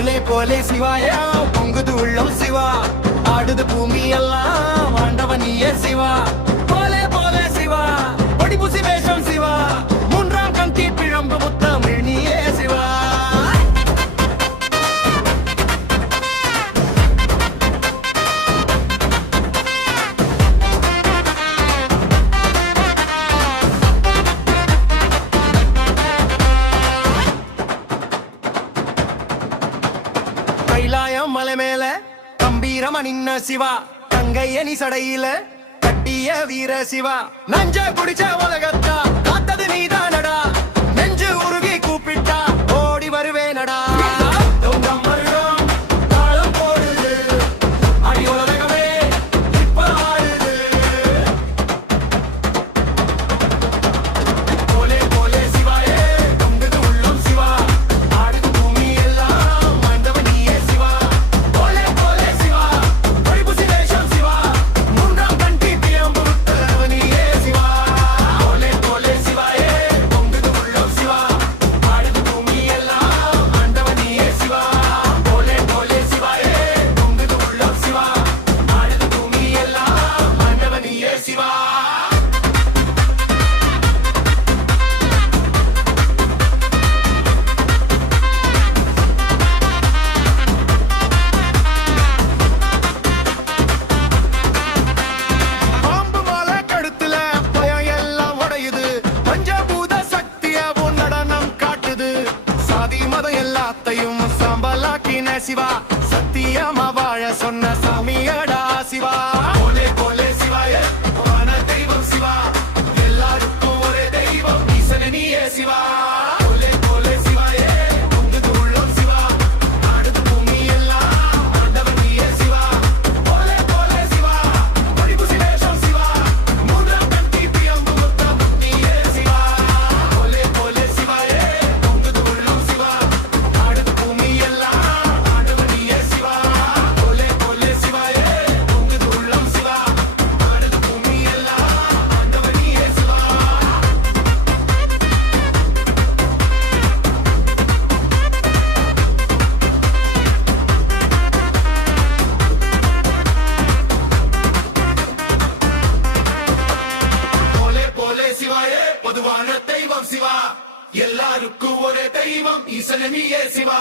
போலே போலே சிவாயா பொங்குது உள்ளம் சிவா ஆடுது பூமி எல்லாம் ஆண்டவன் நீயே சிவா போலே போலே சிவா பொடிபுசி வேஷம் சிவா மூன்றாம் கந்தி பிழம்பு முத்தமிழ் நீயே சிவா கைலாயம் மலை மேல கம்பீரமா நின்ன சிவா தங்கையணி சடையில கட்டிய வீர சிவா நஞ்ச குடிச்ச உலகத்தா காத்தது நீதானடா நெஞ்சு உருகி கூப்பிட்டா ஓடி வருவேனடா எல்லாத்தையும் சாம்பலாக்கின சிவா சத்தியமா வாழ சொன்ன சாமியடா சிவா போலே போலே சிவாய வான தெய்வம் சிவா எல்லாருக்கும் ஒரே தெய்வம் ஈசனே நீயே சிவா போலே போலே சிவாய பொங்குது உள்ளம் சிவா ஆடுது பூமி எல்லாம் ஆண்டவன் நீயே சிவா போலே போலே சிவா பொடிபுசி வேஷம் சிவா மூன்றாம் கந்தி பிழம்பு முத்தமிழ் நீயே சிவா போலே போலே சிவாய பொங்குது உள்ளம் சிவா பொதுவான தெய்வம் சிவா எல்லாருக்கும் ஒரே தெய்வம் ஈசனே நீயே சிவா